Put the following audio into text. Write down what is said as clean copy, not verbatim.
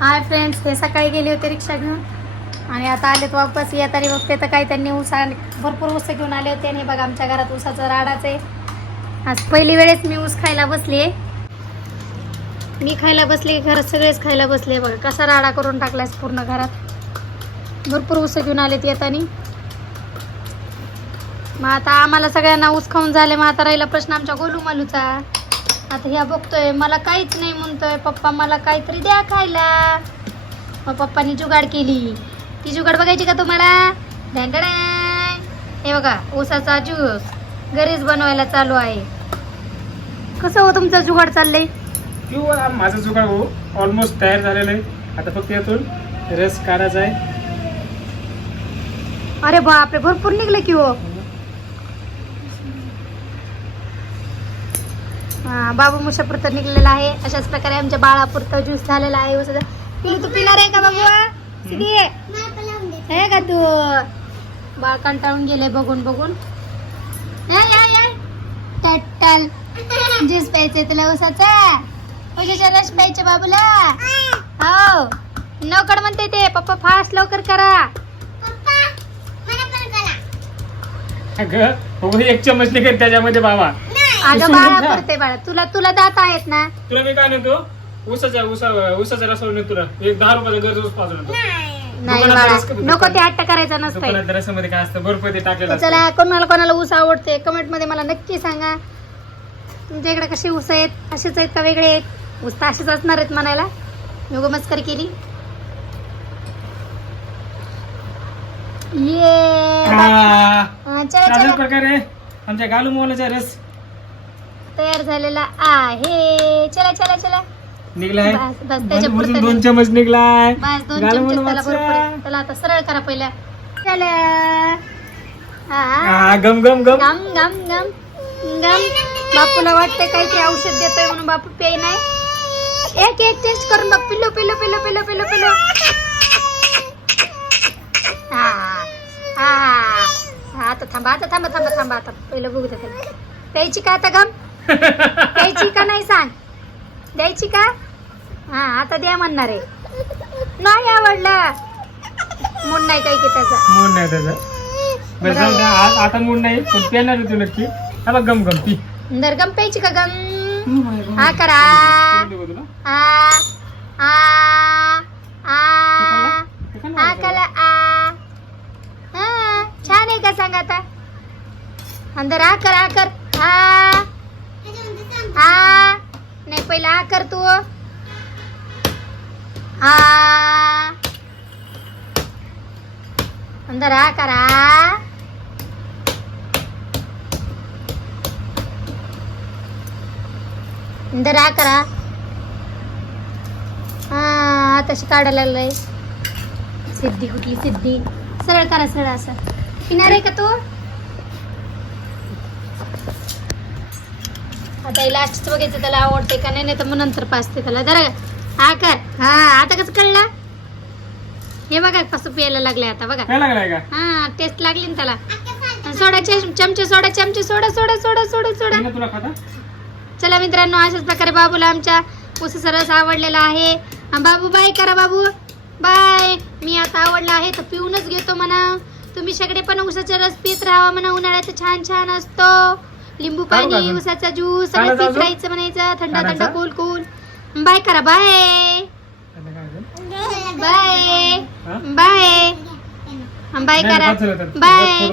Hi friends, हे सकाळी गेले होते रिक्षा घेऊन आणि आता आलेत वापस. येताना बघते तर काही त्यांनी भरपूर ऊस घेऊन आले होते. आणि बघा आमच्या घरात ऊसाचं राडाच आहे. आज पहिली वेळेस मी ऊस खायला बसली आहे. मी खायला बसली, घरात सगळेच खायला बसले. बघा कसा राडा करून टाकलाय पूर्ण घरात. भरपूर ऊस घेऊन आलेत येतानी. मग आता आम्हाला सगळ्यांना ऊस खाऊन झाले. मग आता राहिला प्रश्न आमच्या गोलू मालूचा. आता ह्या बघतोय, मला काहीच नाही म्हणतोय. पप्पा मला काहीतरी द्या खायला. मग पप्पानी जुगाड केली. ती जुगाड बघायची का तुम्हाला? हे बघा, ऊसाचा ज्यूस घरीच बनवायला चालू आहे. कसं हो तुमचं जुगाड चाललंय? माझं जुगाड हो ऑलमोस्ट तयार झालेलं आहे. आता फक्त यातून रस काढायचा आहे. अरे बापरे, भरपूर निघले की हो. बाबू मुशापुरतं निघलेला आहे. अशाच प्रकारे आमच्या बाळापुरतं ज्यूस झालेला आहे ऊसाचा. तू पिणार आहे का बाबू? हे का तू? बाळ कंटाळून गेले बघून बघून. टट्टल ज्यूस प्यायचंय तुला ऊसाचा? ऊसाचा रस प्यायचा बाबूला? हो लवकर म्हणते ते पप्पा, फास्ट लवकर करा. अगं एक चमच निघेल त्याच्यामध्ये बाबा. अगं बाळा करते बाळा, तुला तुला दात आहेत ना? तुला मी काय नेतो? ऊसाचा रस तुला एक 10 रुपयाचा गरज ऊस पाजून येतो. नाही बाळा, नको ते हट्ट करायचा नसतंय. दुकानात रसामध्ये काय असतं? बर्फ ते टाकलेलं असतं. चला, कोणाला कोणाला ऊस आवडते कमेंट मध्ये मला नक्की सांगा. तुमच्या इकडे कशी ऊस आहेत? असेच आहेत का वेगळे आहेत? ऊस तर असेच असणार आहेत म्हणायला. मी मस्करी केली. अशा प्रकारे आमच्या गालू मोलाचा रस तयार झालेला आहे. चला चला चला, निघलाय. बस बस, त्याच्या पुढे 2 चमच निघलाय. बस 2 चमचे त्याला बरोबर आहे. त्याला आता सरळ करा पहिल्या. चला. गम गम गम गम गम गम गम. बापूला वाटतंय काहीतरी औषध देतोय म्हणून बापू पे नाही. एक एक टेस्ट करून बघ. पिल्लू पिल्लू पिल्लू पिल्लू पिल्लू पिल्लू. आता थांबा, आता थांबा थांबा थांबा. आता पहिलं बघू द्या त्याला. प्यायची का आता गम? प्यायची का नाही सांग? द्यायची का? हा आता द्या म्हणणार आहे. नाही आवडला. मूड नाही काही की त्याचा. मूड नाही त्याचा. बरं जाऊ द्या, आता मूड नाही पण पेणार तू नक्की. चला गम गम पी. नंतर गम प्यायची का गम? हा करा. हा कला. छान आहे का सांग आता? अंदर आ कर, आ कर. हा नाही पहिला आ कर तू. अंदर आ करा. अंदर आ करा. तशी काढायला लागलंय. सिद्धी कुठली सिद्धी? सरळ करा, सरळ असं. पिणार आहे का तू? आता लास्टच बघायचं त्याला आवडते का नाही, नाही तर मग नंतर पाचते त्याला. जरा हा कर. हा आता कसं कळलं? हे बघा कसं प्यायला लागलंय आता. बघा हा टेस्ट लागली ना त्याला. सोडा चमचे, सोडा चमचे, सोडा सोडा सोडा सोडा सोडा. चला मित्रांनो, अशाच प्रकारे बाबूला आमच्या ऊसाचा रस आवडलेला आहे. बाबू बाय करा. बाबू बाय. मी आता आवडला आहे तर पिऊनच घेतो म्हणा. तुम्ही सगळे पण ऊसाचा रस पित राहा म्हणा. उन्हाळ्यात छान छान असतो. लिंबू पाणी, ऊसाचा ज्यूस सगळं पीत राहायचं म्हणायचं. थंड थंड कूल कूल. बाय करा. बाय बाय बाय बाय करा. बाय.